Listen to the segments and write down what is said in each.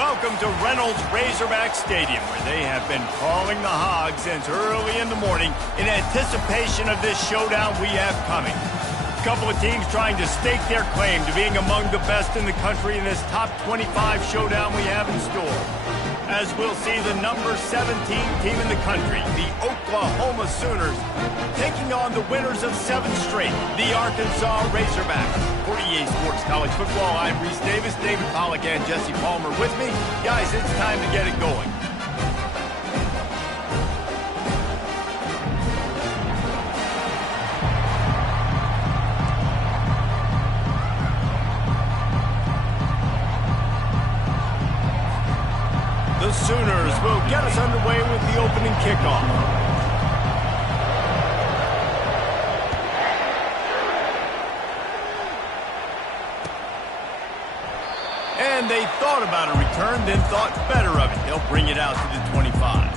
Welcome to Reynolds Razorback Stadium, where they have been calling the Hogs since early in the morning in anticipation of this showdown we have coming. A couple of teams trying to stake their claim to being among the best in the country in this top 25 showdown we have in store. As we'll see the number 17 team in the country, the Oklahoma Sooners, taking on the winners of 7 straight, the Arkansas Razorbacks. For EA Sports College Football, I'm Reese Davis, David Pollack, and Jesse Palmer with me. Guys, it's time to get it going. The Sooners will get us underway with the opening kickoff. And they thought about a return, then thought better of it. They'll bring it out to the 25.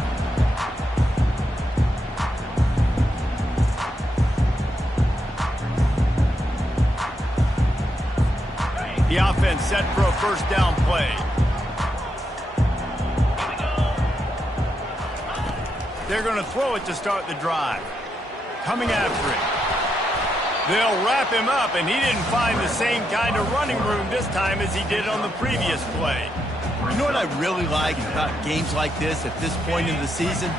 The offense set for a first down play. They're going to throw it to start the drive. Coming after it. They'll wrap him up, and he didn't find the same kind of running room this time as he did on the previous play. You know what I really like about games like this at this point in the season?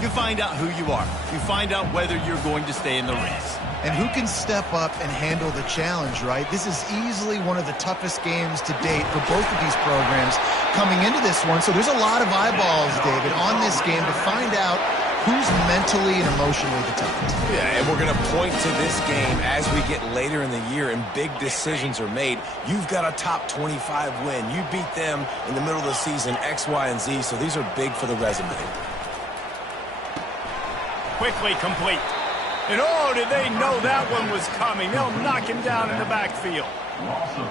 You find out who you are. You find out whether you're going to stay in the race. And who can step up and handle the challenge, right? This is easily one of the toughest games to date for both of these programs coming into this one. So there's a lot of eyeballs, David, on this game to find out who's mentally and emotionally the toughest. Yeah, and we're going to point to this game as we get later in the year and big decisions are made. You've got a top 25 win. You beat them in the middle of the season, X, Y, and Z, so these are big for the resume. Quickly complete. And oh, did they know that one was coming? They'll knock him down in the backfield.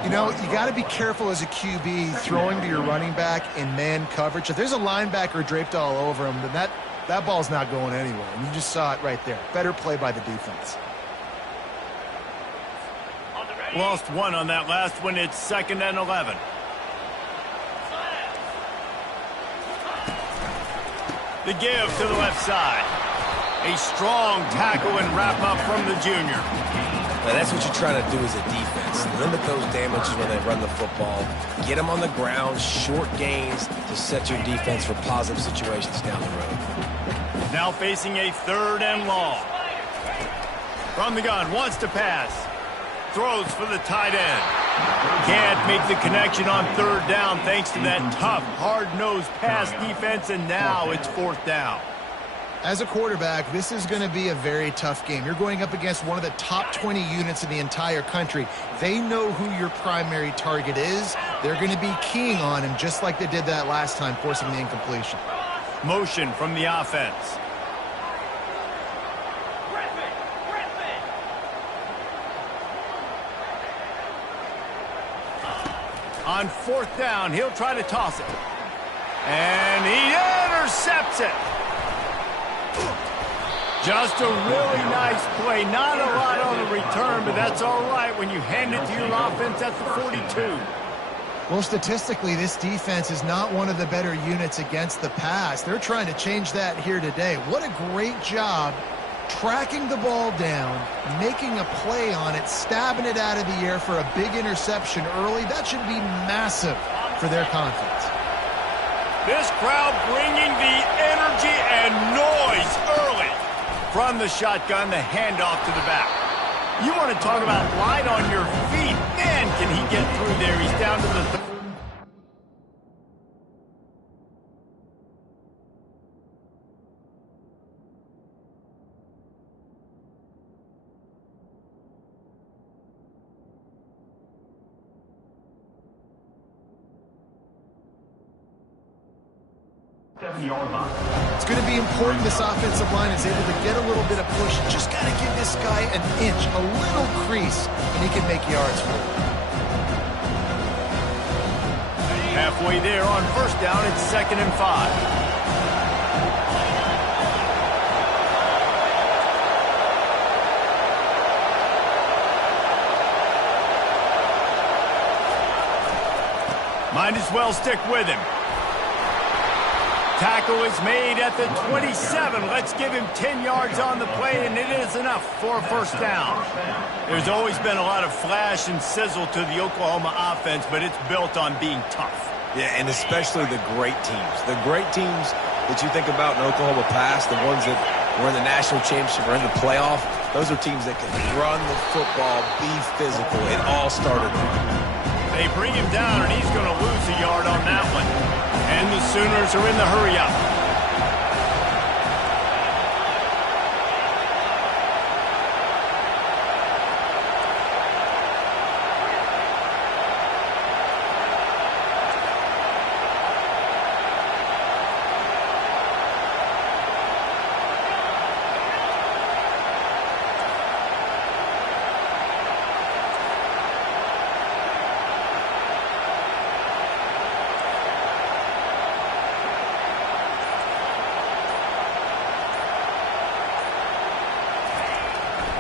You know, you got to be careful as a QB throwing to your running back in man coverage. If there's a linebacker draped all over him, then that ball's not going anywhere. And you just saw it right there. Better play by the defense. Lost one on that last one. It's 2nd and 11. The give to the left side. A strong tackle and wrap up from the junior. Now that's what you're trying to do as a defense. Limit those damages when they run the football. Get them on the ground, short gains to set your defense for positive situations down the road. Now facing a 3rd and long. From the gun, wants to pass. Throws for the tight end. Can't make the connection on 3rd down thanks to that tough, hard-nosed pass defense, and now it's 4th down. As a quarterback, this is going to be a very tough game. You're going up against one of the top 20 units in the entire country. They know who your primary target is. They're going to be keying on him just like they did that last time, forcing the incompletion. Motion from the offense. On 4th down, he'll try to toss it. And he intercepts it. Just a really nice play. Not a lot on the return, but that's all right when you hand it to your offense at the 42. Well, statistically, this defense is not one of the better units against the pass. They're trying to change that here today. What a great job tracking the ball down, making a play on it, stabbing it out of the air for a big interception early. That should be massive for their confidence. This crowd bringing the energy and noise early. From the shotgun, the handoff to the back. You want to talk about light on your feet. Man, can he get through there. He's down to the 7-yard line. It's going to be important this offensive line is able to get a little bit of push. Just got to give this guy an inch, a little crease, and he can make yards for it. halfway there on 1st down. It's 2nd and 5. Might as well stick with him. Tackle is made at the 27. Let's give him 10 yards on the play, and it is enough for a first down. There's always been a lot of flash and sizzle to the Oklahoma offense, but it's built on being tough. Yeah, and especially the great teams. The great teams that you think about in Oklahoma past, the ones that were in the national championship or in the playoff, those are teams that can run the football, be physical. It all started there. They bring him down, and he's going to lose a yard on that one. And the Sooners are in the hurry-up.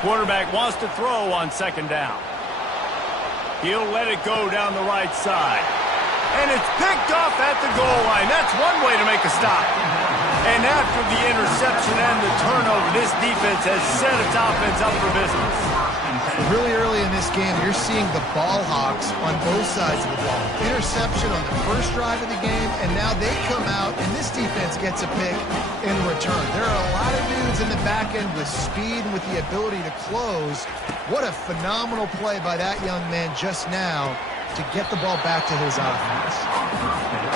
Quarterback wants to throw on second down. He'll let it go down the right side. And it's picked off at the goal line. That's one way to make a stop. And after the interception and the turnover, this defense has set its offense up for business. Really early in this game, you're seeing the ball hawks on both sides of the ball. Interception on the first drive of the game, and now they come out, and this defense gets a pick in return. There are a lot of dudes in the back end with speed and with the ability to close. What a phenomenal play by that young man just now to get the ball back to his offense.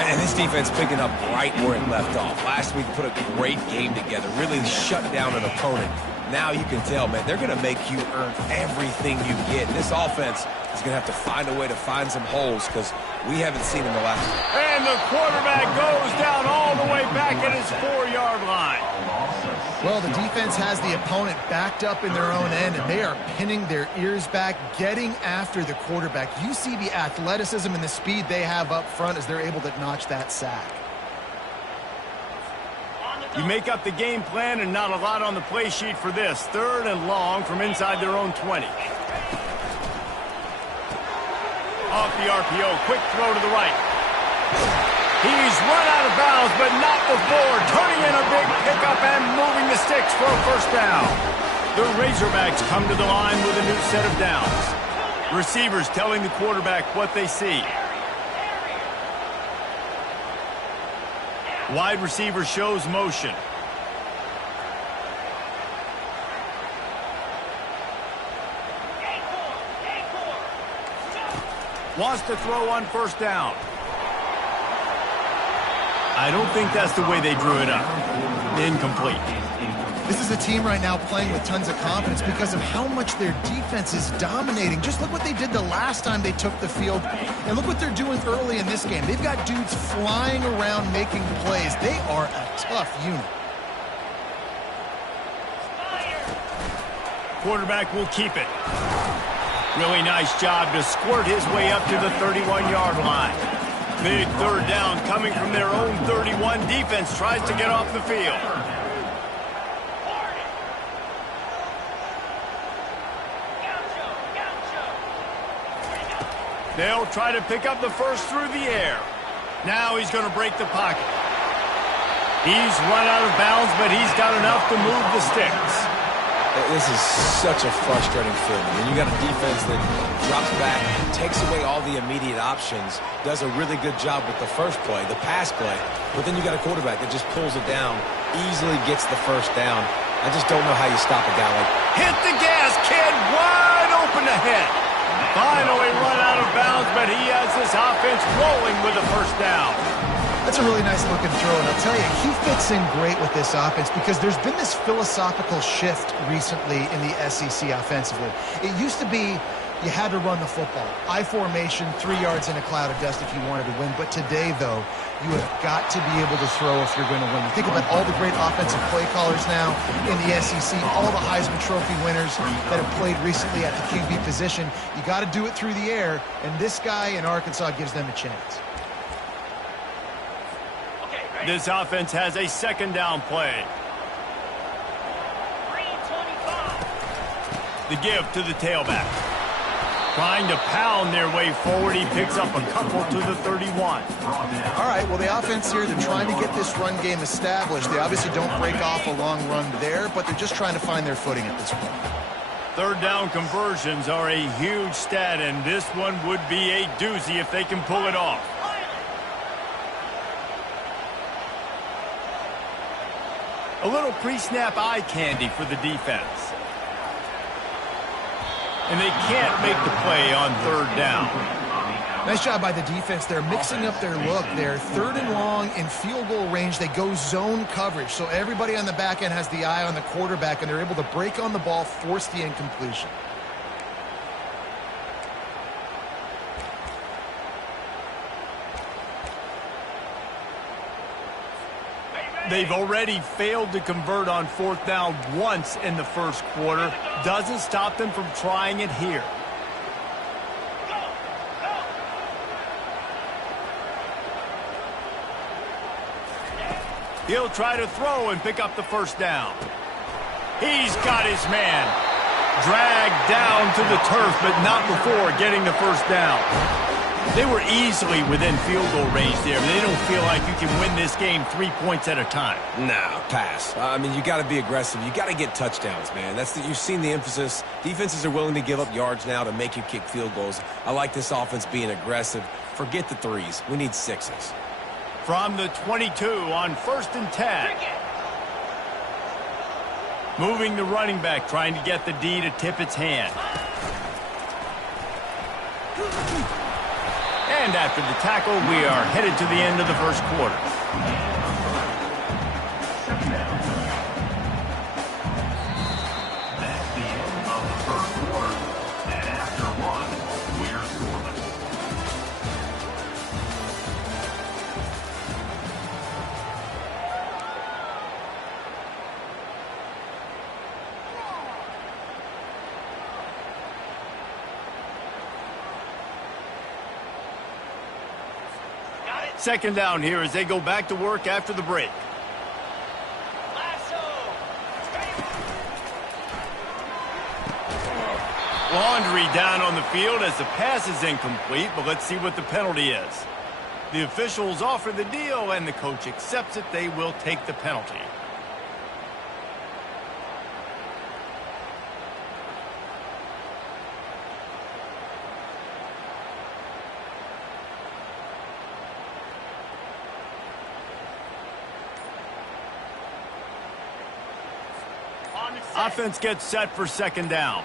And this defense picking up right where it left off. Last week put a great game together, really shut down an opponent. Now you can tell, man, they're going to make you earn everything you get. This offense is going to have to find a way to find some holes because we haven't seen in the last. And the quarterback goes down all the way back at his 4-yard line. Well, the defense has the opponent backed up in their own end, and they are pinning their ears back, getting after the quarterback. You see the athleticism and the speed they have up front as they're able to notch that sack. You make up the game plan and not a lot on the play sheet for this. 3rd and long from inside their own 20. Off the RPO, quick throw to the right. He's run out of bounds, but not before turning in a big pickup and moving the sticks for a first down. The Razorbacks come to the line with a new set of downs. Receivers telling the quarterback what they see. Wide receiver shows motion. Wants to throw on first down. I don't think that's the way they drew it up. Incomplete. This is a team right now playing with tons of confidence because of how much their defense is dominating. Just look what they did the last time they took the field, and look what they're doing early in this game. They've got dudes flying around making plays. They are a tough unit. Quarterback will keep it. Really nice job to squirt his way up to the 31-yard line. Big 3rd down coming from their own 31. Defense tries to get off the field. They'll try to pick up the first through the air. Now he's going to break the pocket. He's run out of bounds, but he's got enough to move the sticks. This is such a frustrating feeling. When you got a defense that drops back, takes away all the immediate options, does a really good job with the first play, the pass play, but then you got a quarterback that just pulls it down, easily gets the first down. I just don't know how you stop a guy like that. Hit the gas, kid, wide open ahead. Finally run out of bounds, but he has this offense rolling with a first down. That's a really nice looking throw, and I'll tell you, he fits in great with this offense because there's been this philosophical shift recently in the SEC offensively. It used to be you had to run the football. I formation, 3 yards in a cloud of dust if you wanted to win. But today, though, you have got to be able to throw if you're going to win. You think about all the great offensive play callers now in the SEC, all the Heisman Trophy winners that have played recently at the QB position. You got to do it through the air, and this guy in Arkansas gives them a chance. This offense has a 2nd down play. The give to the tailback. Trying to pound their way forward. He picks up a couple to the 31. All right, well, the offense here, they're trying to get this run game established. They obviously don't break off a long run there, but they're just trying to find their footing at this point. Third down conversions are a huge stat, and this one would be a doozy if they can pull it off. A little pre-snap eye candy for the defense. And they can't make the play on third down. Nice job by the defense. They're mixing up their look. They're third and long in field goal range. They go zone coverage. So everybody on the back end has the eye on the quarterback, and they're able to break on the ball, force the incompletion. They've already failed to convert on fourth down once in the first quarter. Doesn't stop them from trying it here. He'll try to throw and pick up the first down. He's got his man. Dragged down to the turf, but not before getting the first down. They were easily within field goal range there, but they don't feel like you can win this game 3 points at a time. No, pass. I mean, you got to be aggressive. You got to get touchdowns, man. You've seen the emphasis. Defenses are willing to give up yards now to make you kick field goals. I like this offense being aggressive. Forget the threes. We need sixes. From the 22 on 1st and 10. Moving the running back, trying to get the D to tip its hand. And after the tackle, we are headed to the end of the first quarter. That's the end of the first quarter. And after one, we're scoreless. Second down here as they go back to work after the break. Laundry down on the field as the pass is incomplete, but let's see what the penalty is. The officials offer the deal, and the coach accepts it. They will take the penalty. Offense gets set for second down.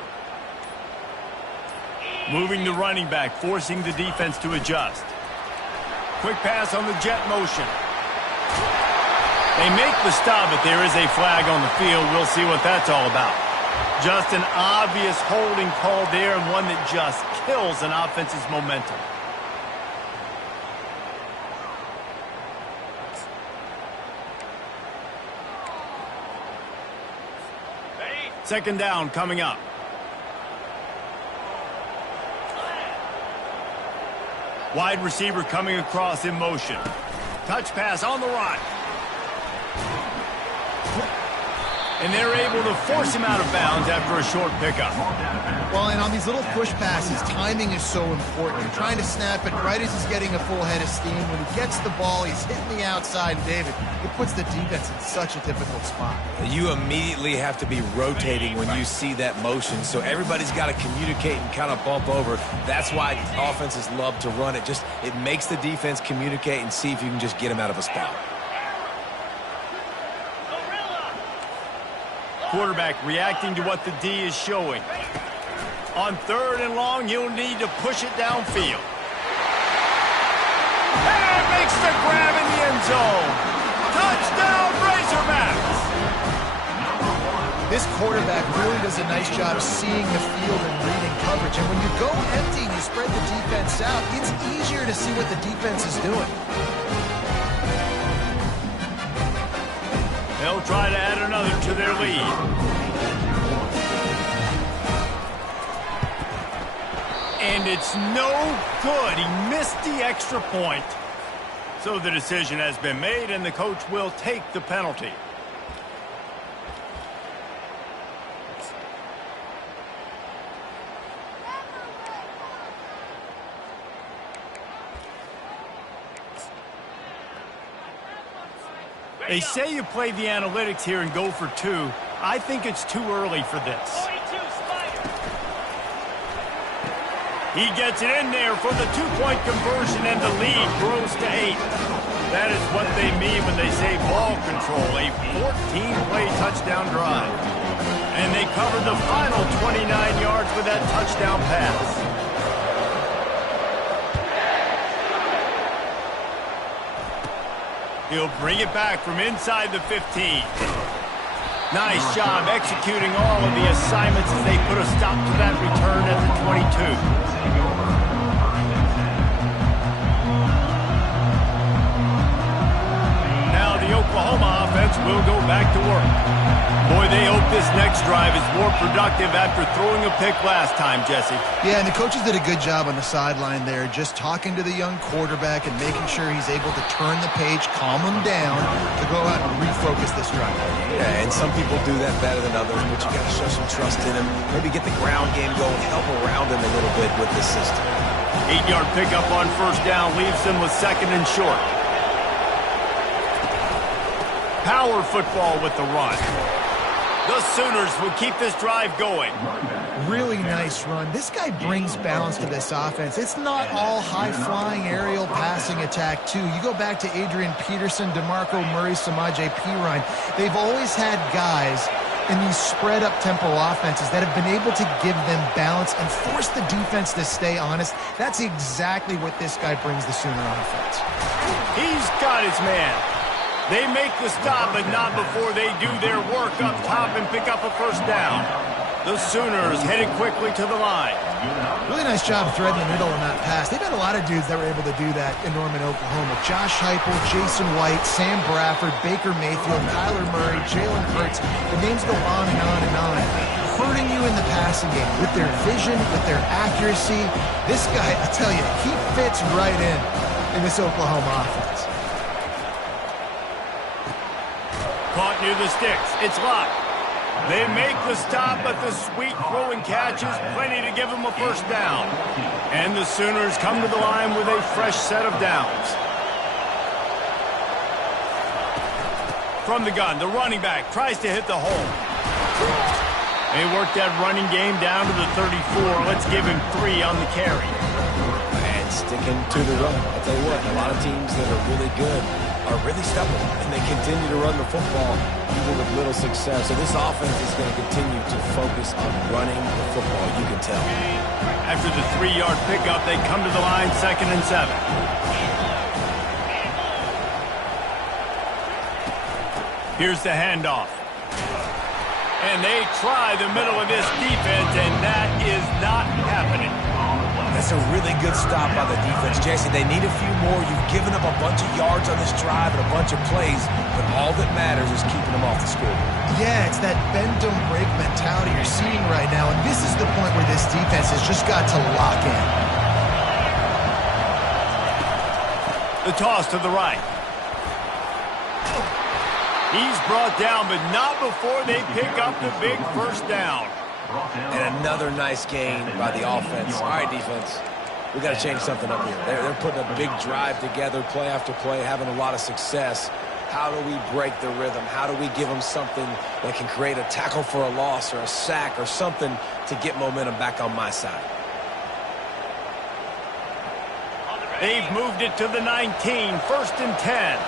Moving the running back, forcing the defense to adjust. Quick pass on the jet motion. They make the stop, but there is a flag on the field. We'll see what that's all about. Just an obvious holding call there, and one that just kills an offense's momentum. Second down coming up. Wide receiver coming across in motion. Touch pass on the run. And they're able to force him out of bounds after a short pickup. Well, and on these little push passes, timing is so important. You're trying to snap it right as he's getting a full head of steam. When he gets the ball, he's hitting the outside, David. It puts the defense in such a difficult spot. You immediately have to be rotating when you see that motion, so everybody's got to communicate and kind of bump over. That's why offenses love to run it. It makes the defense communicate and see if you can just get him out of a spot. Quarterback reacting to what the D is showing. On third and long, he'll need to push it downfield. And makes the grab in the end zone. Touchdown, Razorbacks! This quarterback really does a nice job seeing the field and reading coverage. And when you go empty and you spread the defense out, it's easier to see what the defense is doing. They'll try to add another to their lead. And it's no good. He missed the extra point. So the decision has been made, and the coach will take the penalty. They say you play the analytics here and go for two. I think it's too early for this. He gets it in there for the two-point conversion, and the lead grows to 8. That is what they mean when they say ball control, a 14-play touchdown drive. And they covered the final 29 yards with that touchdown pass. He'll bring it back from inside the 15. Nice job executing all of the assignments as they put a stop to that return at the 22. Now the Oklahoma offense will go back to work. Boy, they hope this next drive is more productive after throwing a pick last time, Jesse. Yeah, and the coaches did a good job on the sideline there, just talking to the young quarterback and making sure he's able to turn the page, calm him down, to go out and refocus this drive. Yeah, and some people do that better than others, but you got to show some trust in him. Maybe get the ground game going, help around him a little bit with the system. 8-yard pickup on first down leaves them with second and short. Power football with the run. The Sooners will keep this drive going. Really nice run. This guy brings balance to this offense. It's not all high-flying aerial passing attack, too. You go back to Adrian Peterson, DeMarco Murray, Samaje Perine. They've always had guys in these spread-up tempo offenses that have been able to give them balance and force the defense to stay honest. That's exactly what this guy brings the Sooner offense. He's got his man. They make the stop, but not before they do their work up top and pick up a first down. The Sooners headed quickly to the line. Really nice job threading the middle on that pass. They've had a lot of dudes that were able to do that in Norman, Oklahoma. Josh Heupel, Jason White, Sam Bradford, Baker Mayfield, Kyler Murray, Jalen Hurts. The names go on and on and on. Hurting you in the passing game with their vision, with their accuracy. This guy, I tell you, he fits right in this Oklahoma offense. Caught near the sticks. It's locked. They make the stop, but the sweet throwing catch is plenty to give them a first down. And the Sooners come to the line with a fresh set of downs. From the gun, the running back tries to hit the hole. They work that running game down to the 34. Let's give him 3 on the carry. And sticking to the run. I'll tell you what, a lot of teams that are really good are really stubborn, and they continue to run the football even with little success. So this offense is going to continue to focus on running the football, you can tell. After the 3-yard pickup, they come to the line, 2nd and 7. Here's the handoff. And they try the middle of this defense, and that is not happening. That's a really good stop by the defense, Jesse. They need a few more. You've given up a bunch of yards on this drive and a bunch of plays, but all that matters is keeping them off the scoreboard. Yeah, it's that bend, don't break mentality you're seeing right now, and this is the point where this defense has just got to lock in. The toss to the right. He's brought down, but not before they pick up the big first down. And another nice gain by the offense. All right, defense, we got to change something up here. They're putting a big drive together, play after play, having a lot of success. How do we break the rhythm? How do we give them something that can create a tackle for a loss or a sack or something to get momentum back on my side? They've moved it to the 19, 1st and 10.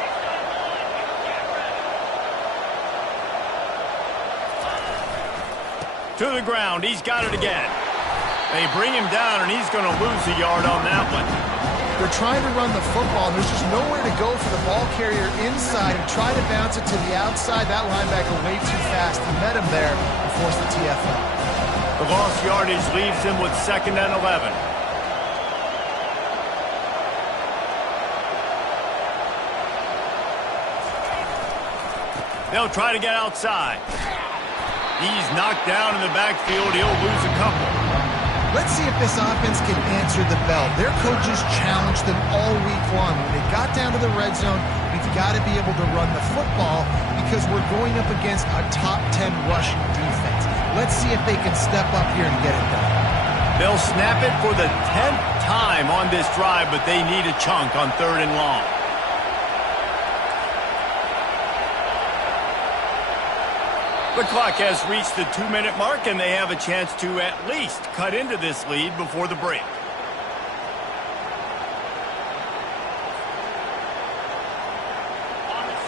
To the ground. He's got it again. They bring him down, and he's going to lose a yard on that one. They're trying to run the football, and there's just nowhere to go for the ball carrier inside and try to bounce it to the outside. That linebacker way too fast. He met him there and forced the TFL. The lost yardage leaves him with 2nd and 11. They'll try to get outside. He's knocked down in the backfield. He'll lose a couple. Let's see if this offense can answer the bell. Their coaches challenged them all week long. When they got down to the red zone, we've got to be able to run the football because we're going up against a top 10 rushing defense. Let's see if they can step up here and get it done. They'll snap it for the 10th time on this drive, but they need a chunk on 3rd and long. The clock has reached the 2-minute mark, and they have a chance to at least cut into this lead before the break.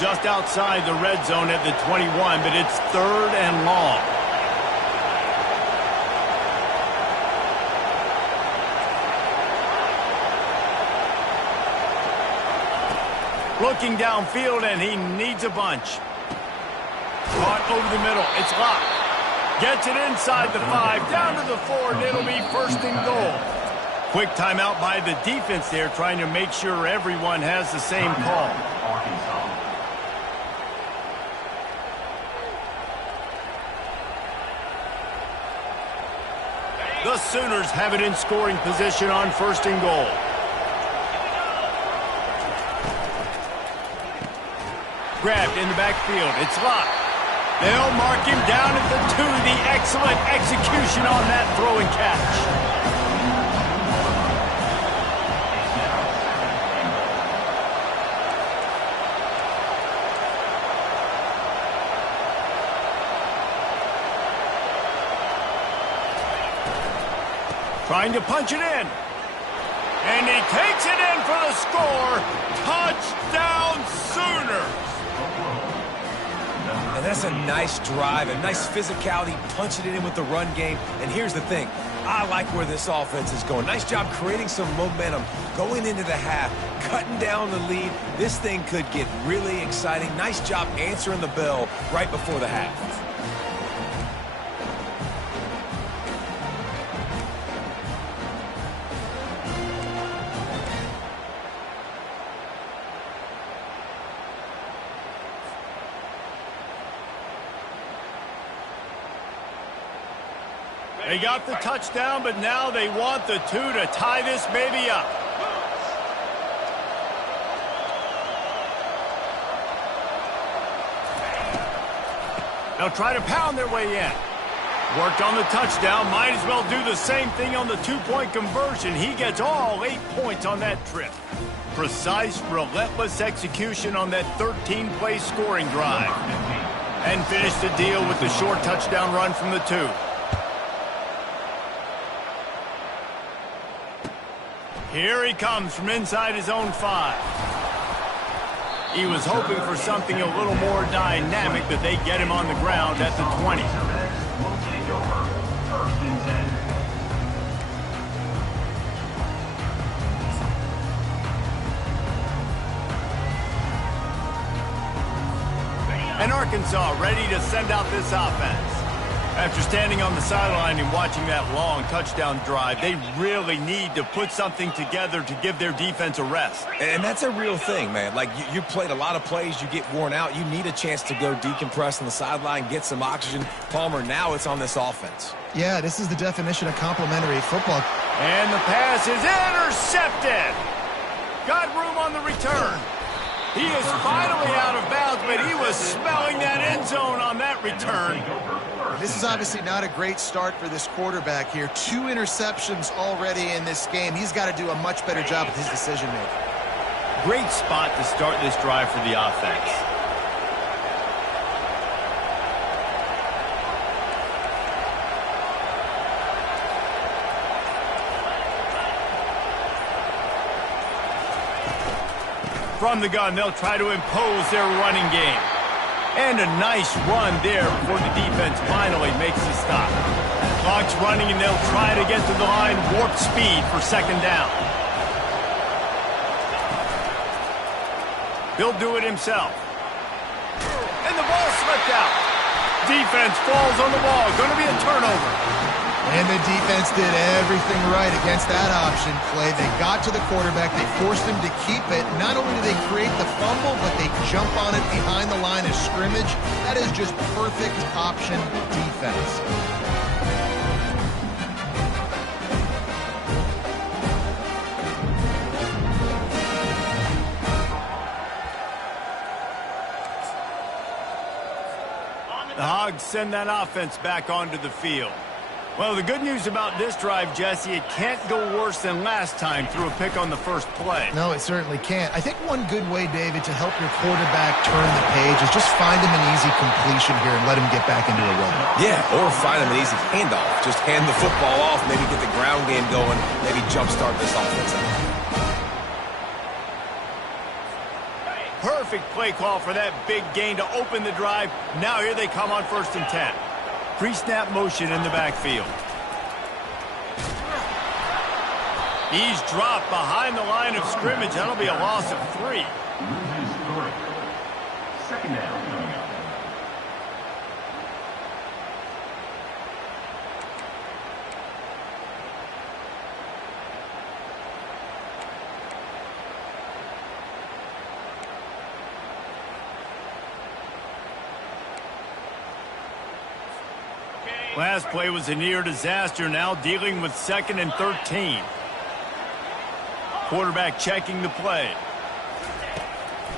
Just outside the red zone at the 21, but it's 3rd and long. Looking downfield, and he needs a bunch. Caught over the middle. It's locked. Gets it inside the 5, down to the 4, and it'll be 1st and goal. Quick timeout by the defense there, trying to make sure everyone has the same call. The Sooners have it in scoring position on 1st and goal. Grabbed in the backfield. It's locked. They'll mark him down at the 2. The excellent execution on that throw and catch. Trying to punch it in. And he takes it in for the score. Touchdown Sooners. And that's a nice drive, a nice physicality, punching it in with the run game. And here's the thing. I like where this offense is going. Nice job creating some momentum, going into the half, cutting down the lead. This thing could get really exciting. Nice job answering the bell right before the half. They got the touchdown, but now they want the 2 to tie this baby up. They'll try to pound their way in. Worked on the touchdown. Might as well do the same thing on the 2-point conversion. He gets all 8 points on that trip. Precise, relentless execution on that 13-play scoring drive. And finished the deal with the short touchdown run from the 2. Here he comes from inside his own 5. He was hoping for something a little more dynamic, but they get him on the ground at the 20. Will take over 1st and 10. And Arkansas ready to send out this offense. After standing on the sideline and watching that long touchdown drive, they really need to put something together to give their defense a rest. And that's a real thing, man. Like, you played a lot of plays, you get worn out. You need a chance to go decompress on the sideline, get some oxygen. Palmer, now it's on this offense. Yeah, this is the definition of complimentary football. And the pass is intercepted. Got room on the return. He is finally out of bounds, but he was smelling that end zone on that return. This is obviously not a great start for this quarterback here. 2 interceptions already in this game. He's got to do a much better job with his decision-making. Great spot to start this drive for the offense. From the gun, they'll try to impose their running game. And a nice run there before the defense finally makes the stop. Clock's running, and they'll try to get to the line, warp speed for 2nd down. He'll do it himself. And the ball slipped out. Defense falls on the ball. Going to be a turnover. And the defense did everything right against that option play. They got to the quarterback. They forced him to keep it. Not only do they create the fumble, but they jump on it behind the line of scrimmage. That is just perfect option defense. The Hogs send that offense back onto the field. Well, the good news about this drive, Jesse, it can't go worse than last time through a pick on the first play. No, it certainly can't. I think one good way, David, to help your quarterback turn the page is just find him an easy completion here and let him get back into a rhythm. Yeah, or find him an easy handoff. Just hand the football off, maybe get the ground game going, maybe jumpstart this offense. Perfect play call for that big gain to open the drive. Now here they come on 1st and 10. Pre-snap motion in the backfield. He's dropped behind the line of scrimmage. That'll be a loss of 3. Loses 3. Second down coming up. Last play was a near disaster, now dealing with 2nd and 13. Quarterback checking the play.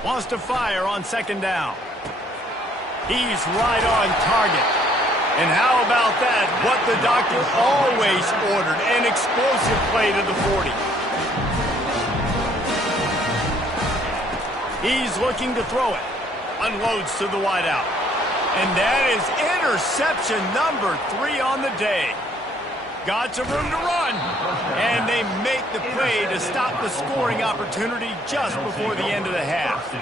Wants to fire on 2nd down. He's right on target. And how about that? What the doctor always ordered, an explosive play to the 40. He's looking to throw it. Unloads to the wideout. And that is interception number 3 on the day. Got some room to run. And they make the play to stop the scoring opportunity just before the end of the half.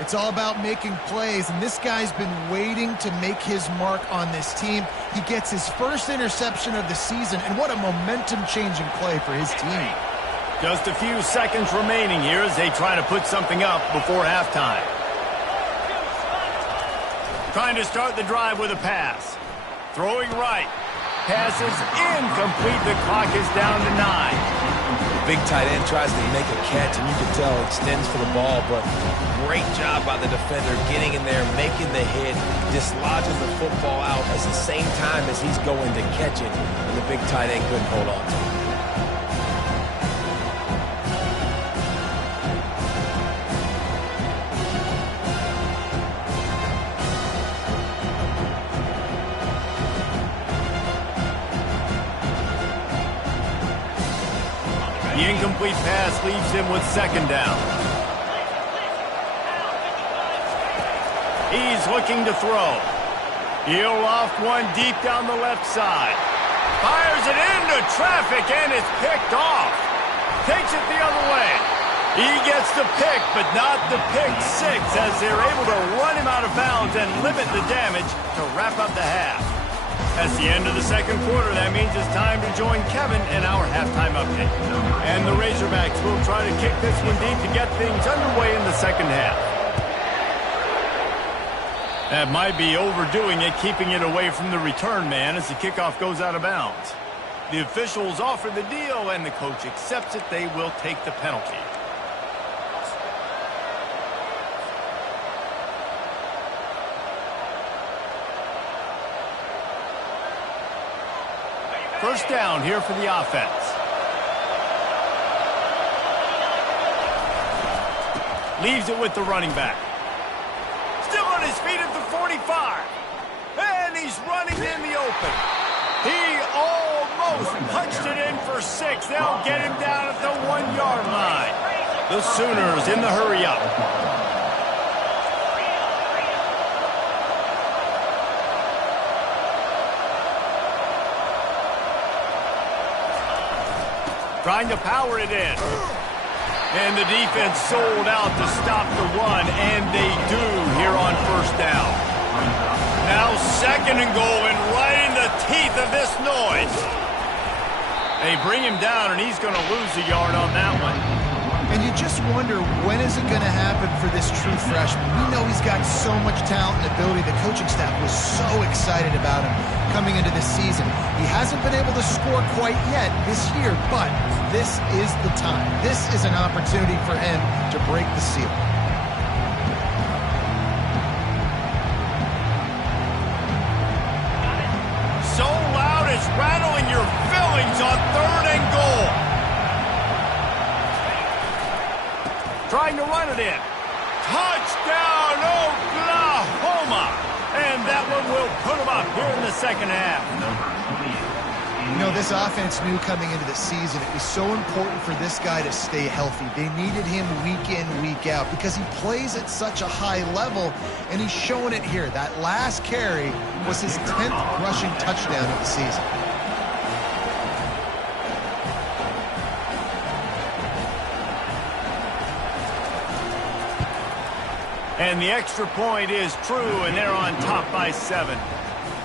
It's all about making plays, and this guy's been waiting to make his mark on this team. He gets his first interception of the season, and what a momentum-changing play for his team. Just a few seconds remaining here as they try to put something up before halftime. Trying to start the drive with a pass. Throwing right. Pass is incomplete. The clock is down to 9. Big tight end tries to make a catch, and you can tell extends for the ball, but great job by the defender getting in there, making the hit, dislodging the football out at the same time as he's going to catch it, and the big tight end couldn't hold on to it. The incomplete pass leaves him with 2nd down. He's looking to throw. He'll loft one deep down the left side. Fires it into traffic and it's picked off. Takes it the other way. He gets the pick, but not the pick 6 as they're able to run him out of bounds and limit the damage to wrap up the half. That's the end of the 2nd quarter. That means it's time to join Kevin in our halftime update. And the Razorbacks will try to kick this one deep to get things underway in the 2nd half. That might be overdoing it, keeping it away from the return man as the kickoff goes out of bounds. The officials offer the deal, and the coach accepts it. They will take the penalty. First down here for the offense. Leaves it with the running back. Still on his feet at the 45. And he's running in the open. He almost punched it in for 6. They'll get him down at the 1-yard line. The Sooners in the hurry-up. Trying to power it in. And the defense sold out to stop the run, and they do here on 1st down. Now 2nd and goal, and right in the teeth of this noise. They bring him down, and he's going to lose a yard on that one. And you just wonder, when is it going to happen for this true freshman? We know he's got so much talent and ability. The coaching staff was so excited about him coming into this season. He hasn't been able to score quite yet this year, but this is the time. This is an opportunity for him to break the seal. So loud it's rattling your fillings on 3rd and goal. Trying to run it in. Touchdown, Oklahoma! And that one will put them up here in the 2nd half. this offense knew coming into the season it was so important for this guy to stay healthy. They needed him week in, week out because he plays at such a high level, and he's showing it here. That last carry was his 10th rushing touchdown of the season. And the extra point is true, and they're on top by 7.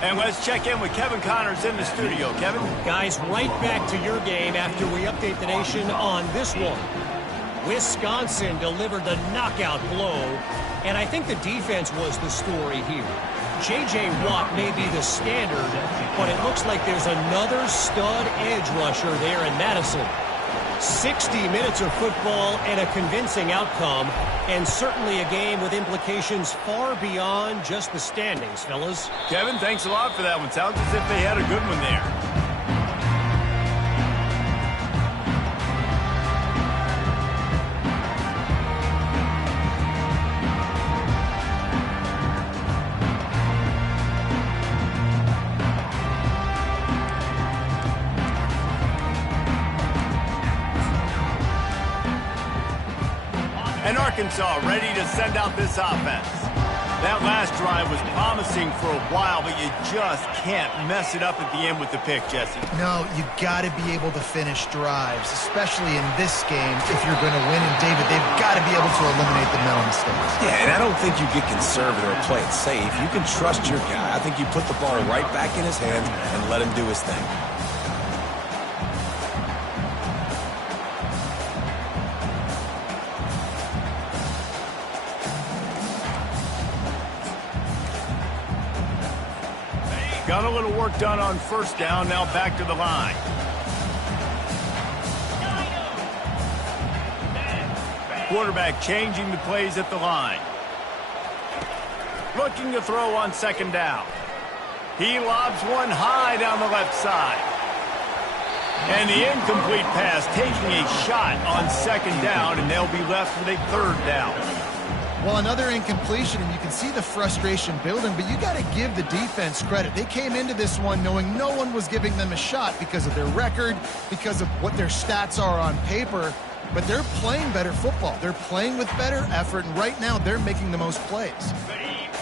And let's check in with Kevin Connors in the studio. Kevin? Guys, right back to your game after we update the nation on this one. Wisconsin delivered the knockout blow, and I think the defense was the story here. J.J. Watt may be the standard, but it looks like there's another stud edge rusher there in Madison. 60 minutes of football and a convincing outcome, and certainly a game with implications far beyond just the standings, fellas. Kevin, thanks a lot for that one. Sounds as if they had a good one there. And Arkansas ready to send out this offense. That last drive was promising for a while, but you just can't mess it up at the end with the pick, Jesse. No, you got to be able to finish drives, especially in this game if you're going to win. And, David, they've got to be able to eliminate the mental mistakes. Yeah, and I don't think you get conservative or play it safe. You can trust your guy. I think you put the ball right back in his hands and let him do his thing. Got a little work done on first down, now back to the line. Quarterback changing the plays at the line. Looking to throw on second down. He lobs one high down the left side. And the incomplete pass taking a shot on second down, and they'll be left with a third down. Well, another incompletion, and you can see the frustration building, but you got to give the defense credit. They came into this one knowing no one was giving them a shot because of their record, because of what their stats are on paper, but they're playing better football. They're playing with better effort, and right now they're making the most plays.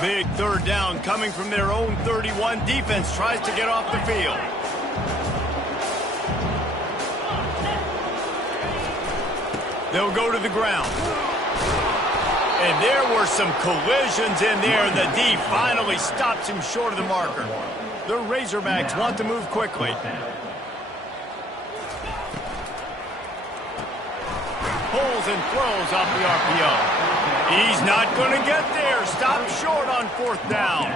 Big third down coming from their own 31. Defense tries to get off the field. They'll go to the ground. And there were some collisions in there. The D finally stops him short of the marker. The Razorbacks want to move quickly. Pulls and throws off the RPO. He's not going to get there. Stop short on fourth down.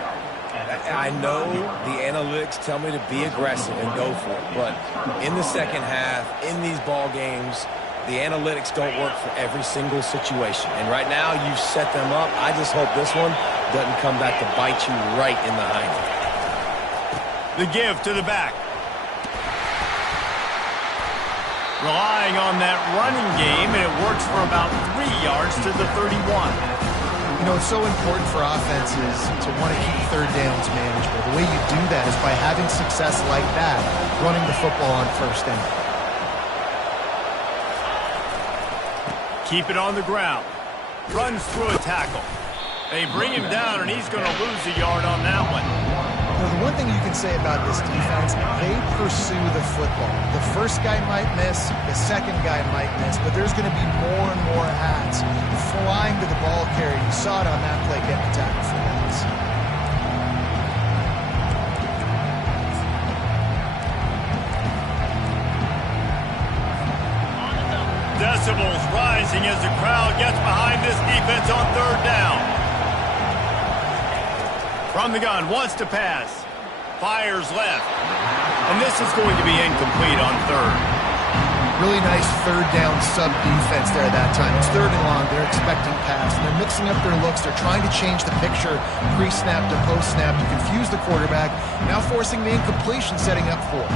I know the analytics tell me to be aggressive and go for it, but in the second half, in these ball games, the analytics don't work for every single situation. And right now, you've set them up. I just hope this one doesn't come back to bite you right in the hind. The give to the back. Relying on that running game, and it works for about 3 yards to the 31. You know, it's so important for offenses to want to keep third downs manageable. The way you do that is by having success like that, running the football on first down. Keep it on the ground. Runs through a tackle. They bring him down, and he's going to lose a yard on that one. Now, the one thing you can say about this defense, they pursue the football. The first guy might miss, the second guy might miss, but there's going to be more and more hats flying to the ball carrier. You saw it on that play getting the tackle for loss. Decibels rising as the crowd gets behind this defense on third down. From the gun, wants to pass. Fires left. And this is going to be incomplete on third. Really nice third down sub-defense there that time. It's third and long. They're expecting pass. And they're mixing up their looks. They're trying to change the picture pre-snap to post-snap to confuse the quarterback. Now forcing the incompletion, setting up fourth.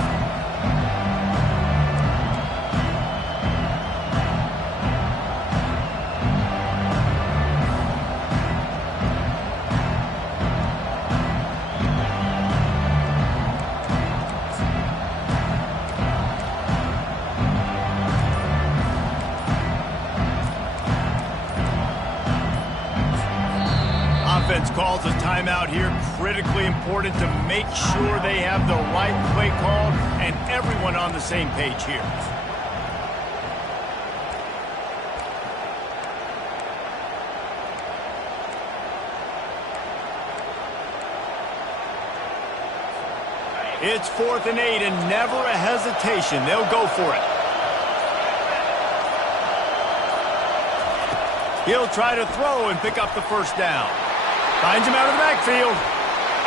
calls a timeout here. Critically important to make sure they have the right play call and everyone on the same page here. It's 4th and 8 and never a hesitation. They'll go for it. He'll try to throw and pick up the first down. Finds him out of the backfield.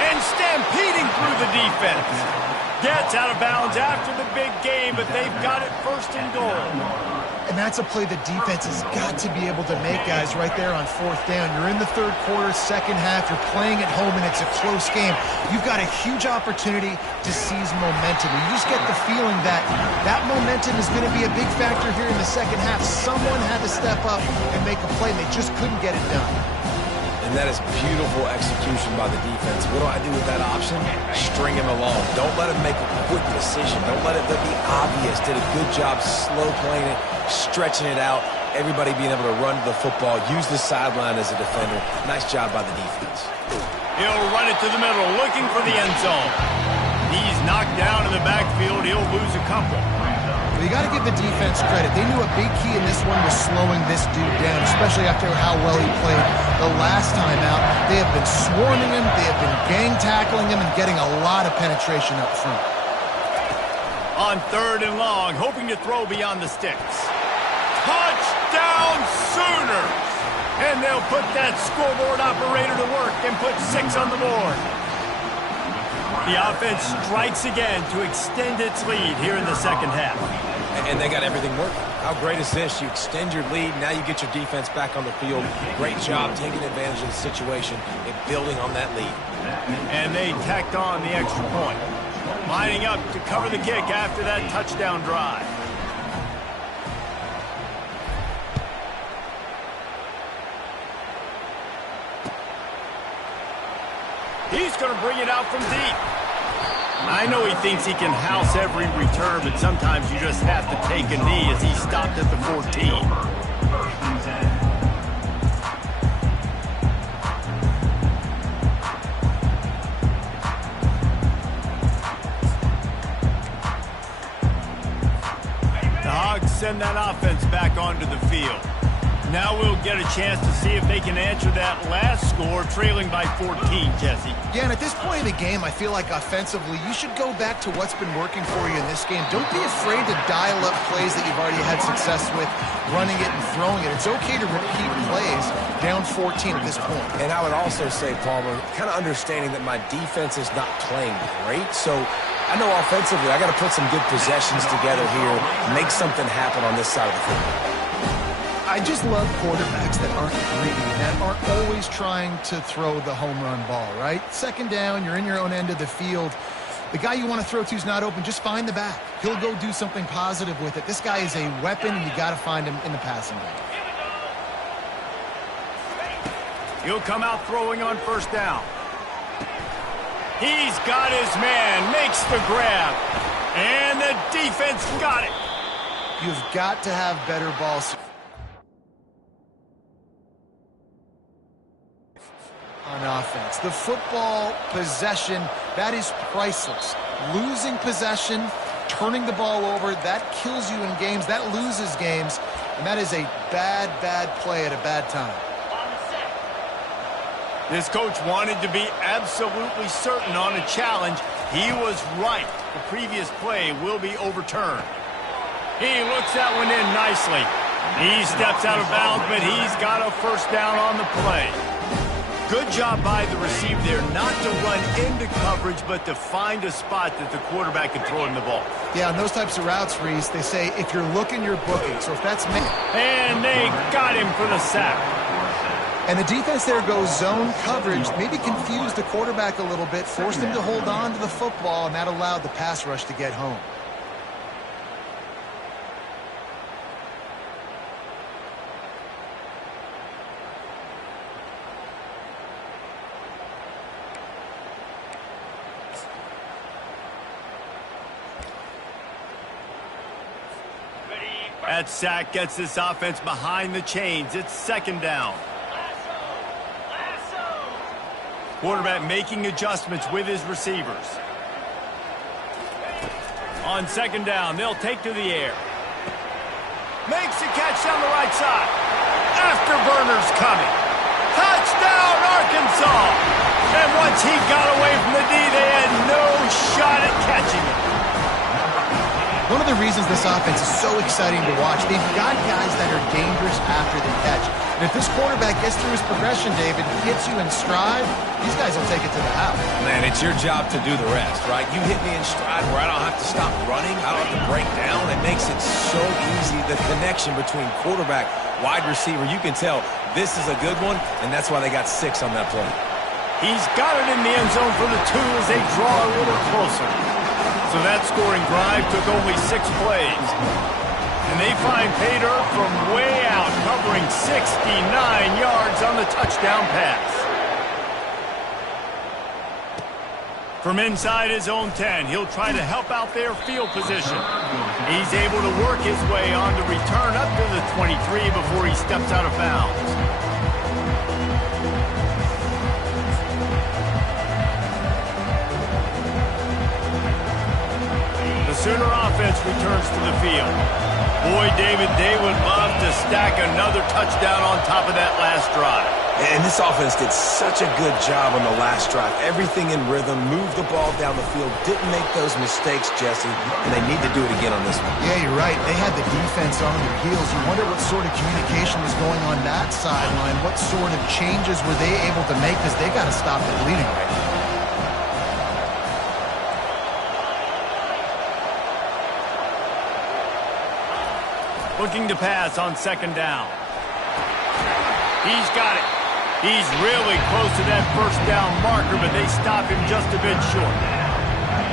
And stampeding through the defense. Gets out of bounds after the big game, but they've got it 1st and goal. And that's a play the defense has got to be able to make, guys, right there on 4th down. You're in the 3rd quarter, 2nd half. You're playing at home, and it's a close game. You've got a huge opportunity to seize momentum. You just get the feeling that that momentum is going to be a big factor here in the 2nd half. Someone had to step up and make a play, and they just couldn't get it done. And that is beautiful execution by the defense. What do I do with that option? String him along. Don't let him make a quick decision. Don't let it be obvious. Did a good job slow playing it, stretching it out, everybody being able to run to the football, use the sideline as a defender. Nice job by the defense. He'll run it to the middle, looking for the end zone. He's knocked down in the backfield. He'll lose a couple. You got to give the defense credit. They knew a big key in this one was slowing this dude down, especially after how well he played the last time out. They have been swarming him. They have been gang tackling him and getting a lot of penetration up front. On 3rd and long, hoping to throw beyond the sticks. Touchdown Sooners! And they'll put that scoreboard operator to work and put 6 on the board. The offense strikes again to extend its lead here in the 2nd half. And they got everything working. How great is this? You extend your lead, now you get your defense back on the field. Great job taking advantage of the situation and building on that lead. And they tacked on the extra point. Lining up to cover the kick after that touchdown drive. He's going to bring it out from deep. I know he thinks he can house every return, but sometimes you just have to take a knee as he stopped at the 14. The Hogs send that offense back onto the field. Now we'll get a chance to see if they can answer that last score, trailing by 14, Jesse. Yeah, and at this point of the game, I feel like offensively, you should go back to what's been working for you in this game. Don't be afraid to dial up plays that you've already had success with, running it and throwing it. It's okay to repeat plays down 14 at this point. And I would also say, Palmer, kind of understanding that my defense is not playing great, so I know offensively I got to put some good possessions together here, make something happen on this side of the football. I just love quarterbacks that aren't greedy, that aren't always trying to throw the home run ball, right? 2nd down, you're in your own end of the field. The guy you want to throw to is not open. Just find the back. He'll go do something positive with it. This guy is a weapon, and you got to find him in the passing game. He'll come out throwing on 1st down. He's got his man, makes the grab, and the defense got it. You've got to have better balls on offense. The football possession, that is priceless. Losing possession, turning the ball over, that kills you in games, that loses games, and that is a bad, bad play at a bad time. This coach wanted to be absolutely certain on a challenge. He was right. The previous play will be overturned. He looks that one in nicely. He steps out of bounds, but he's got a 1st down on the play. Good job by the receiver there, not to run into coverage, but to find a spot that the quarterback can throw him the ball. Yeah, on those types of routes, Reese, they say if you're looking, you're booking. So if that's... And they got him for the sack. And the defense there goes zone coverage, maybe confused the quarterback a little bit, forced him to hold on to the football, and that allowed the pass rush to get home. That sack gets this offense behind the chains. It's 2nd down. Quarterback making adjustments with his receivers. On second down, they'll take to the air. Makes the catch down the right side. Afterburner's coming. Touchdown, Arkansas! And once he got away from the D, they had no shot at catching it. One of the reasons this offense is so exciting to watch, they've got guys that are dangerous after the catch. And if this quarterback gets through his progression, David, hits you in stride, these guys will take it to the house. Man, it's your job to do the rest, right? You hit me in stride where I don't have to stop running. I don't have to break down. It makes it so easy. The connection between quarterback, wide receiver, you can tell this is a good one, and that's why they got 6 on that play. He's got it in the end zone for the 2 as they draw a little closer. So that scoring drive took only 6 plays. And they find pay dirt from way out, covering 69 yards on the touchdown pass. From inside his own 10, he'll try to help out their field position. He's able to work his way on the return up to the 23 before he steps out of bounds. The Sooner offense returns to the field. Boy, David, they would love to stack another touchdown on top of that last drive. And this offense did such a good job on the last drive. Everything in rhythm, moved the ball down the field, didn't make those mistakes, Jesse, and they need to do it again on this one. Yeah, you're right. They had the defense on their heels. You wonder what sort of communication was going on that sideline. What sort of changes were they able to make, because they got to stop the bleeding right now. Looking to pass on second down. He's got it. He's really close to that first down marker, but they stop him just a bit short.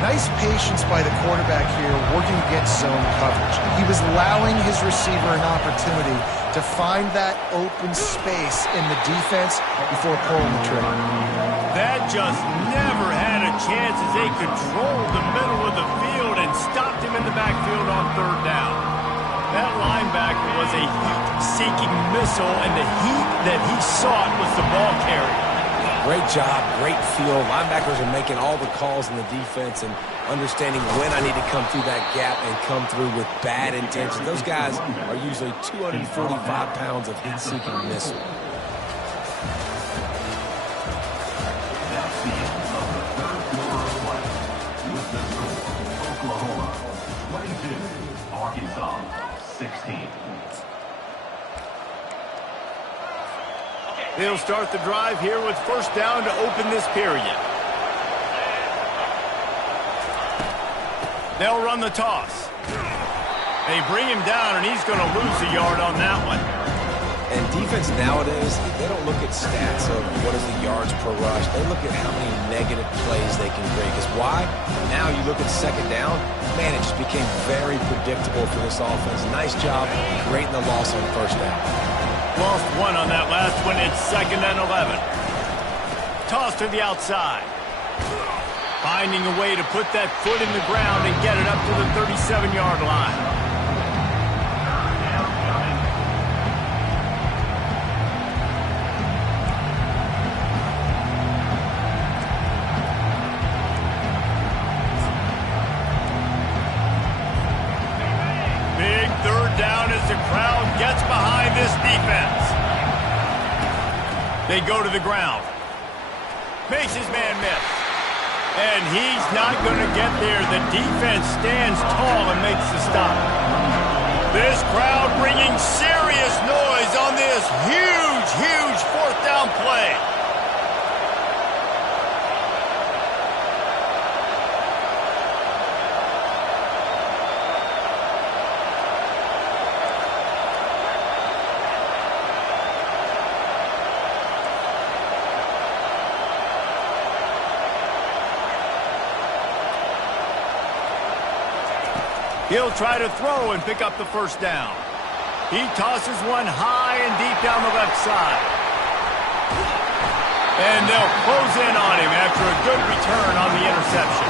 Nice patience by the quarterback here, working against zone coverage. He was allowing his receiver an opportunity to find that open space in the defense before pulling the trigger. That just never had a chance as they controlled the middle of the field and stopped him in the backfield on third down. That linebacker was a heat-seeking missile, and the heat that he sought was the ball carrier. Great job, great feel. Linebackers are making all the calls in the defense and understanding when I need to come through that gap and come through with bad intention. Those guys are usually 245 pounds of heat-seeking missile. Oklahoma, 22, Arkansas, 16. They'll start the drive here with first down to open this period. They'll run the toss. They bring him down, and he's going to lose a yard on that one. And defense nowadays, they don't look at stats of what is the yards per rush. They look at how many negative plays they can create. Because why? Now you look at second down, man, it just became very predictable for this offense. Nice job creating the loss on first down. Lost one on that last one. It's second and 11. Toss to the outside. Finding a way to put that foot in the ground and get it up to the 37-yard line. Big third down as the crowd gets behind this defense. They go to the ground. Makes his man miss. And he's not going to get there. The defense stands tall and makes the stop. This crowd bringing serious noise on this huge, huge fourth down play. He'll try to throw and pick up the first down. He tosses one high and deep down the left side. And they'll close in on him after a good return on the interception.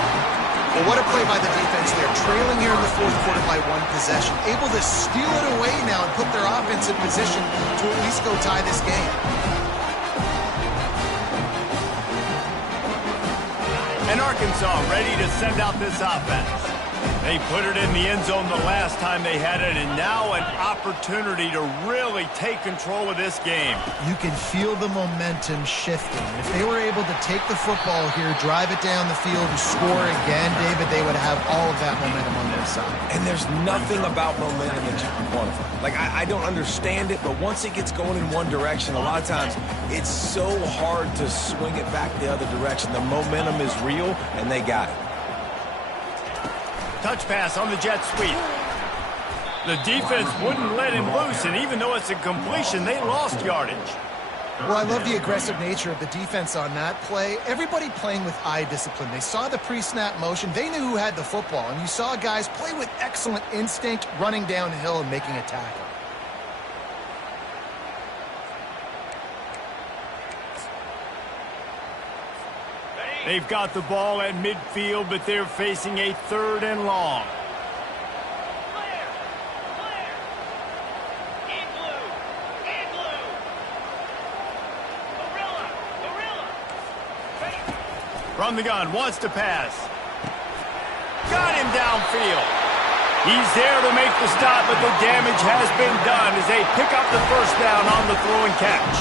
Well, what a play by the defense there. Trailing here in the fourth quarter by one possession. Able to steal it away now and put their offense in position to at least go tie this game. And Arkansas ready to send out this offense. They put it in the end zone the last time they had it, and now an opportunity to really take control of this game. You can feel the momentum shifting. If they were able to take the football here, drive it down the field, and score again, David, they would have all of that momentum on their side. And there's nothing about momentum that you can quantify. Like, I don't understand it, but once it gets going in one direction, a lot of times it's so hard to swing it back the other direction. The momentum is real, and they got it. Touch pass on the jet sweep. The defense wouldn't let him loose, and even though it's a completion, they lost yardage. Well, I love the aggressive nature of the defense on that play. Everybody playing with eye discipline. They saw the pre-snap motion. They knew who had the football, and you saw guys play with excellent instinct, running downhill and making a tackle. They've got the ball at midfield, but they're facing a 3rd and long. From the gun, wants to pass. Got him downfield. He's there to make the stop, but the damage has been done as they pick up the first down on the throw and catch.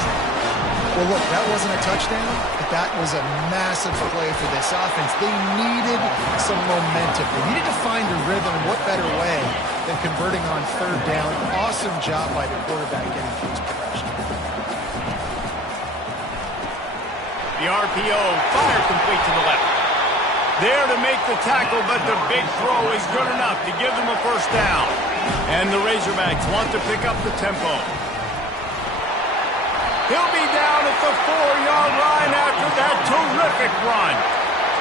Well, look, that wasn't a touchdown, but that was a massive play for this offense. They needed some momentum. They needed to find a rhythm. What better way than converting on 3rd down? Awesome job by the quarterback getting through his progression. The RPO, fire complete to the left. There to make the tackle, but the big throw is good enough to give them a first down. And the Razorbacks want to pick up the tempo. He'll be down at the 4-yard line after that terrific run.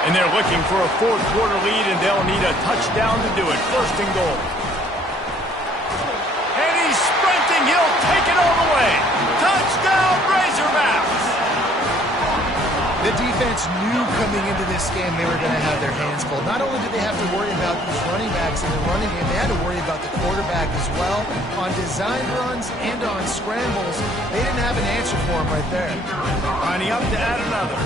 And they're looking for a 4th-quarter lead, and they'll need a touchdown to do it. 1st and goal. And he's sprinting. He'll take it all the way. Touchdown, Razorbacks! The defense knew coming into this game they were going to have their hands full. Not only did they have to worry about these running backs in the running game, they had to worry about the quarterback as well. On design runs and on scrambles, they didn't have an answer for him right there. Lining up to add another.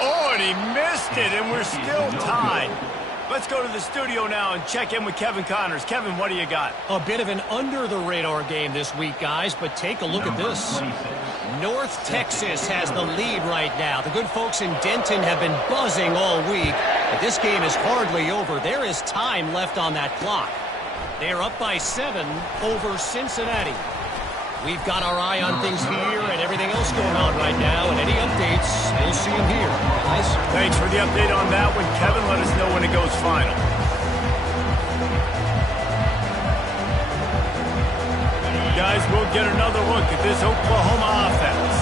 Oh, and he missed it, and we're still tied. Let's go to the studio now and check in with Kevin Connors. Kevin, what do you got? A bit of an under-the-radar game this week, guys, but take a look at this. North Texas has the lead right now. The good folks in Denton have been buzzing all week, but this game is hardly over. There is time left on that clock. They are up by 7 over Cincinnati. We've got our eye on things here and everything else going on right now, and any updates, you'll see them here, guys. Thanks for the update on that one, Kevin. Let us know when it goes final. Guys, we'll get another look at this Oklahoma offense.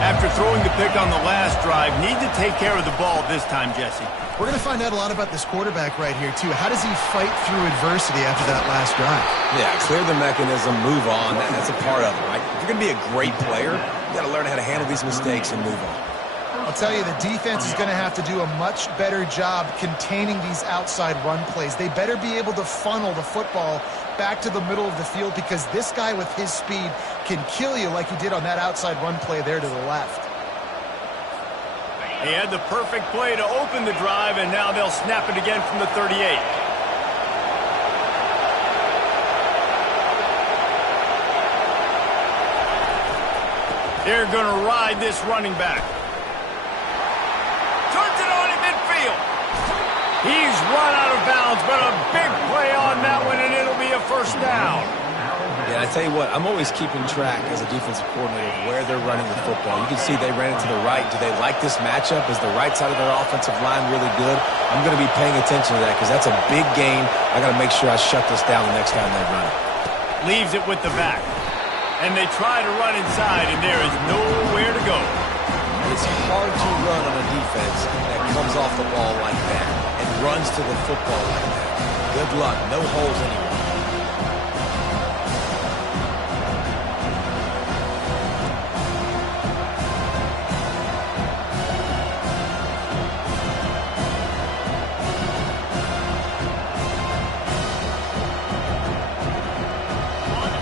After throwing the pick on the last drive, need to take care of the ball this time, Jesse. We're going to find out a lot about this quarterback right here, too. How does he fight through adversity after that last drive? Yeah, clear the mechanism, move on. That's a part of it, right? If you're going to be a great player, you got to learn how to handle these mistakes and move on. I'll tell you, the defense is going to have to do a much better job containing these outside run plays. They better be able to funnel the football back to the middle of the field because this guy with his speed can kill you like he did on that outside run play there to the left. He had the perfect play to open the drive, and now they'll snap it again from the 38. They're going to ride this running back. Turns it on in midfield. He's run out of bounds, but a big play on that one, and it'll be a first down. Yeah, I tell you what, I'm always keeping track as a defensive coordinator of where they're running the football. You can see they ran it to the right. Do they like this matchup? Is the right side of their offensive line really good? I'm going to be paying attention to that because that's a big game. I got to make sure I shut this down the next time they run it. Leaves it with the back. And they try to run inside, and there is nowhere to go. It's hard to run on a defense that comes off the ball like that and runs to the football like that. Good luck. No holes anywhere.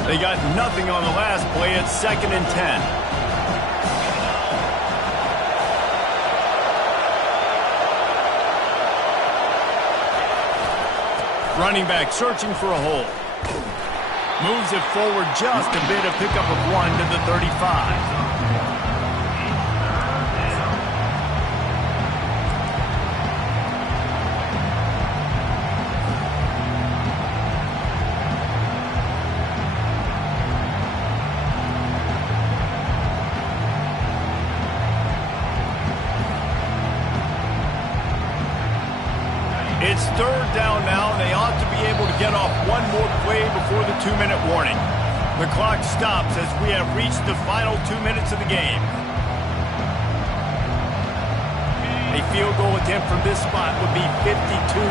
They got nothing on the last play at 2nd and 10. Running back searching for a hole. Moves it forward just a bit, a pickup of 1 to the 35. It's third down now, and they ought to be able to get off one more play before the 2-minute warning. The clock stops as we have reached the final 2 minutes of the game. A field goal attempt from this spot would be 52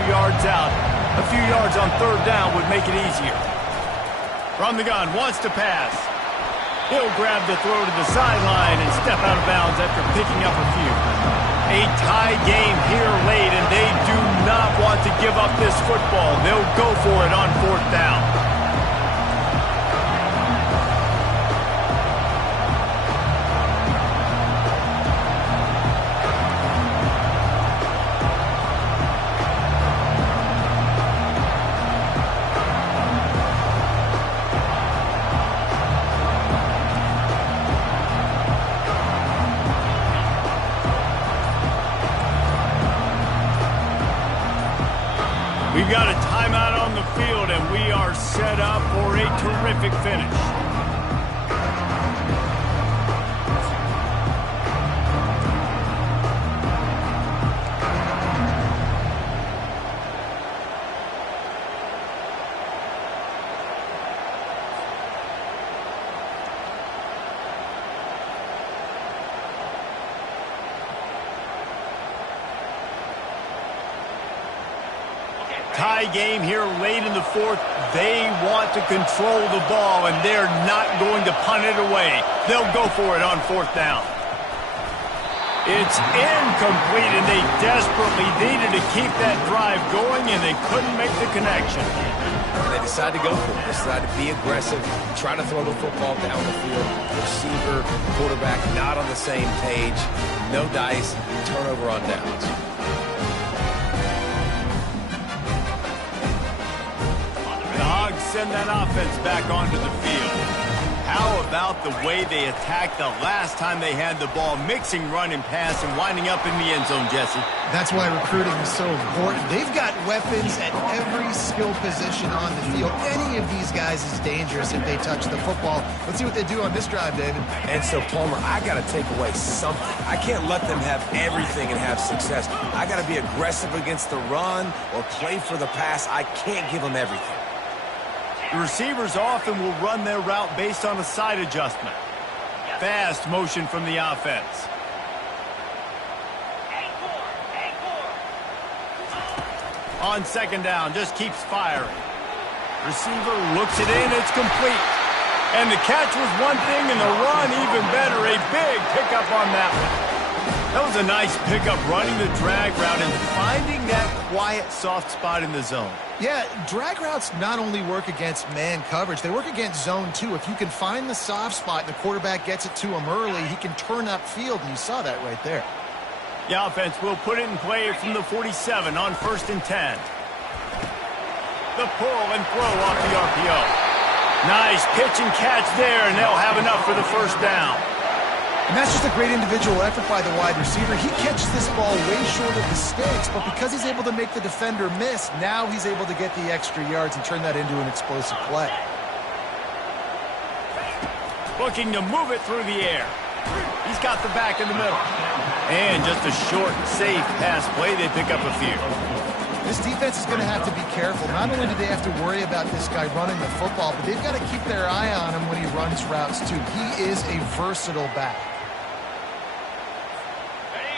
yards out. A few yards on third down would make it easier. From the gun, wants to pass. He'll grab the throw to the sideline and step out of bounds after picking up a few. A tie game here late, and they do not want to give up this football. They'll go for it on fourth down. We've got a timeout on the field, and we are set up for a terrific finish. Tie game here late in the fourth. They want to control the ball, and they're not going to punt it away. They'll go for it on fourth down. It's incomplete, and they desperately needed to keep that drive going, and they couldn't make the connection. They decided to go for it. They decided to be aggressive, try to throw the football down the field. Receiver, quarterback not on the same page. No dice, turnover on downs. Send that offense back onto the field. How about the way they attacked the last time they had the ball, mixing run and pass and winding up in the end zone, Jesse? That's why recruiting is so important. They've got weapons at every skill position on the field. Any of these guys is dangerous if they touch the football. Let's see what they do on this drive, David. And so, Palmer, I got to take away something. I can't let them have everything and have success. I got to be aggressive against the run or play for the pass. I can't give them everything. The receivers often will run their route based on a side adjustment. Fast motion from the offense. On second down, just keeps firing. Receiver looks it in, it's complete. And the catch was one thing, and the run even better. A big pickup on that one. That was a nice pickup, running the drag route and finding that quiet, soft spot in the zone. Yeah, drag routes not only work against man coverage, they work against zone too. If you can find the soft spot and the quarterback gets it to him early, he can turn upfield, and you saw that right there. The offense will put it in play from the 47 on 1st and 10. The pull and throw off the RPO. Nice pitch and catch there, and they'll have enough for the first down. And that's just a great individual effort by the wide receiver. He catches this ball way short of the stakes, but because he's able to make the defender miss, now he's able to get the extra yards and turn that into an explosive play. Looking to move it through the air. He's got the back in the middle. And just a short, safe pass play. They pick up a few. This defense is going to have to be careful. Not only do they have to worry about this guy running the football, but they've got to keep their eye on him when he runs routes too. He is a versatile back.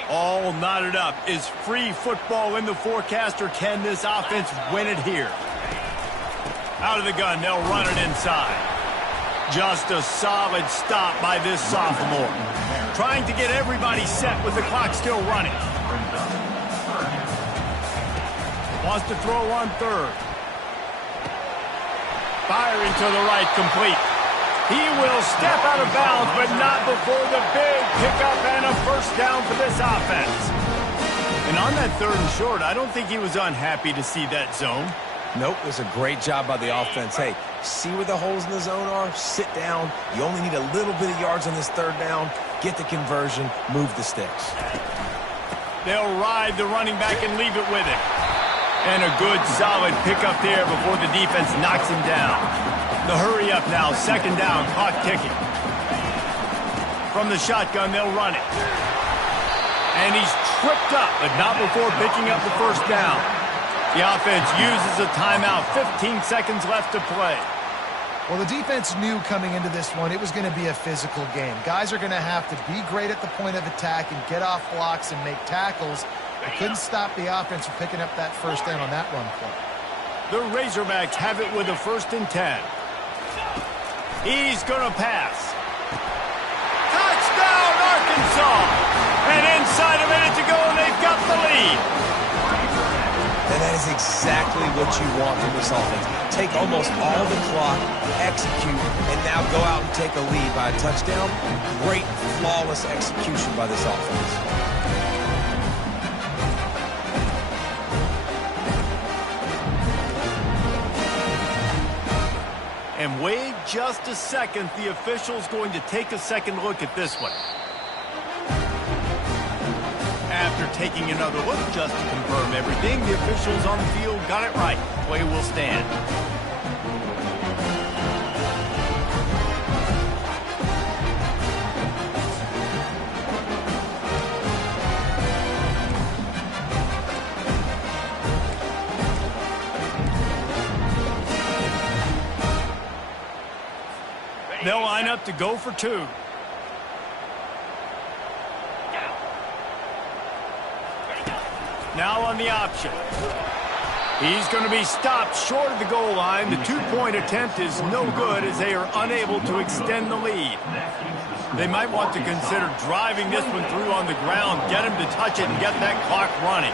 All knotted up. Is free football in the forecast, or can this offense win it here? Out of the gun, they'll run it inside. Just a solid stop by this sophomore. Trying to get everybody set with the clock still running. Wants to throw on third. Firing to the right, complete. He will step out of bounds, but not before the big pickup and a first down for this offense. And on that third and short, I don't think he was unhappy to see that zone. Nope, it was a great job by the offense. Hey, see where the holes in the zone are? Sit down. You only need a little bit of yards on this third down. Get the conversion, move the sticks. They'll ride the running back and leave it with him. And a good, solid pickup there before the defense knocks him down. The hurry up now, second down, clock ticking. From the shotgun, they'll run it. And he's tripped up, but not before picking up the first down. The offense uses a timeout, 15 seconds left to play. Well, the defense knew coming into this one it was going to be a physical game. Guys are going to have to be great at the point of attack and get off blocks and make tackles. They couldn't stop the offense from picking up that first down on that run play. The Razorbacks have it with a 1st and 10. He's going to pass. Touchdown, Arkansas! And inside a minute to go, and they've got the lead. And that is exactly what you want from this offense. Take almost all the clock, execute, and now go out and take a lead by a touchdown. Great, flawless execution by this offense. And wait just a second. The official's going to take a second look at this one. After taking another look just to confirm everything, the officials on the field got it right. Play will stand. They'll line up to go for 2. Now on the option. He's going to be stopped short of the goal line. The 2-point attempt is no good as they are unable to extend the lead. They might want to consider driving this one through on the ground, get him to touch it and get that clock running.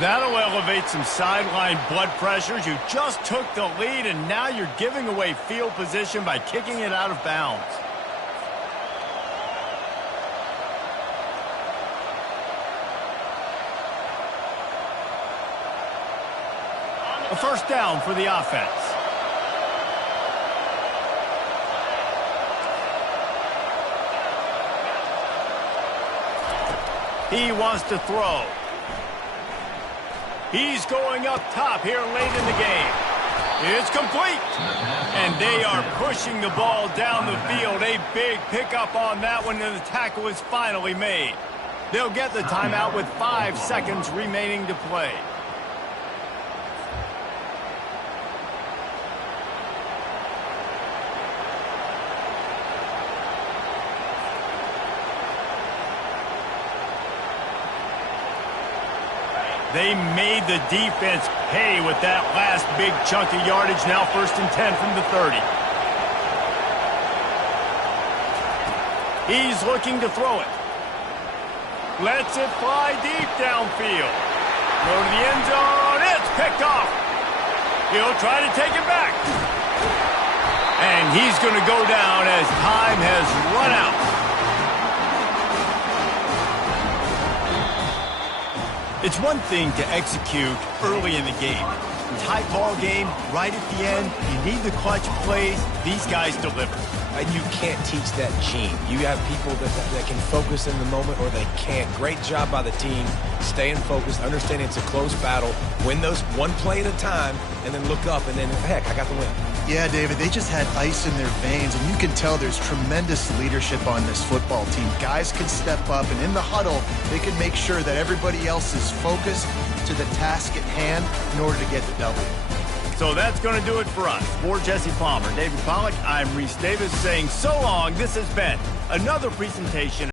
That'll elevate some sideline blood pressures. You just took the lead and now you're giving away field position by kicking it out of bounds. A first down for the offense. He wants to throw. He's going up top here late in the game. It's complete. And they are pushing the ball down the field. A big pickup on that one, and the tackle is finally made. They'll get the timeout with 5 seconds remaining to play. They made the defense pay with that last big chunk of yardage. Now 1st and 10 from the 30. He's looking to throw it. Lets it fly deep downfield. Go to the end zone. It's picked off. He'll try to take it back. And he's going to go down as time has run out. It's one thing to execute early in the game. Tight ball game, right at the end, you need the clutch plays. These guys deliver. And you can't teach that gene. You have people that can focus in the moment or they can't. Great job by the team, staying focused, understanding it's a close battle, win those one play at a time, and then look up and then, heck, I got the win. Yeah, David, they just had ice in their veins, and you can tell there's tremendous leadership on this football team. Guys can step up, and in the huddle, they can make sure that everybody else is focused to the task at hand in order to get the W. So that's going to do it for us. For Jesse Palmer, David Pollack, I'm Reese Davis saying so long. This has been another presentation